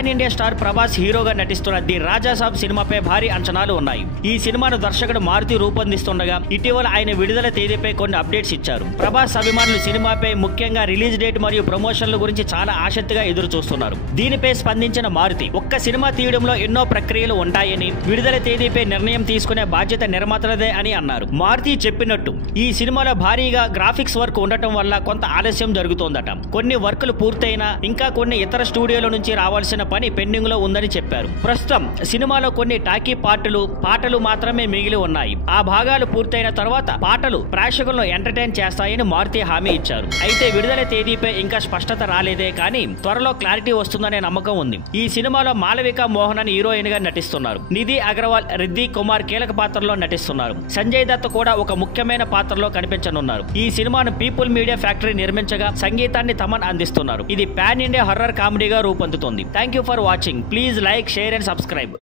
Pan India star Prabhas హీరోగా నటిస్తున్న the రాజా సాబ్ సినిమాపై భారీ అంచనాలు ఉన్నాయి. ఈ సినిమాను దర్శకుడు మారుతి రూపొందిస్తుండగా ఇటీవల ఆయన విడుదల తేదీపై కొన్ని అప్డేట్స్ ఇచ్చారు. ప్రభాస్ అభిమానులు సినిమాపై ముఖ్యంగా రిలీజ్ డేట్ మరియు ప్రమోషన్ల గురించి చాలా ఆసక్తిగా ఎదురు చూస్తున్నారు. దీనిపై స్పందించిన మారుతి ఒక్క సినిమా తీయడంలో ఎన్నో ప్రక్రియలు ఉంటాయని, విడుదల తేదీపై నిర్ణయం తీసుకునే బాధ్యత నిర్మాతలదే అని అన్నారు. మారుతి చెప్పినట్టు ఈ సినిమాలో భారీగా గ్రాఫిక్స్ వర్క్ ఉండటం వల్ల కొంత ఆలస్యం జరుగుతోందట. కొన్ని వర్కులు పూర్తయినా ఇంకా కొన్ని ఇతర స్టూడియోల నుంచి రావాల్సిన పని పెండింగ్ లో ఉందని చెప్పారు. ప్రస్తుతం సినిమాలో కొన్ని టాకీ పాటలు మాత్రమే మిగిలి ఉన్నాయి. ఆ భాగాలు పూర్తయిన తర్వాత పాటలు ప్రేక్షకులను ఎంటర్టైన్ చేస్తాయని మారుతి హామీ ఇచ్చారు. అయితే విడుదల తేదీపై ఇంకా స్పష్టత రాలేదే కానీ త్వరలో క్లారిటీ వస్తుందనే నమ్మకం ఉంది. ఈ సినిమాలో మాళవిక మోహన్ హీరోయిన్ గా నటిస్తున్నారు. నిధి అగర్వాల్, రిద్ది కుమార్ కీలక పాత్రలో నటిస్తున్నారు. సంజయ్ దత్ కూడా ఒక ముఖ్యమైన పాత్రలో కనిపించనున్నారు. ఈ సినిమాను పీపుల్ మీడియా ఫ్యాక్టరీ నిర్మించగా సంగీతాన్ని తమన్ అందిస్తున్నారు. ఇది పాన్ ఇండియా హర్రర్ కామెడీగా రూపొందుతుంది. Thank you for watching. Please like, share and subscribe.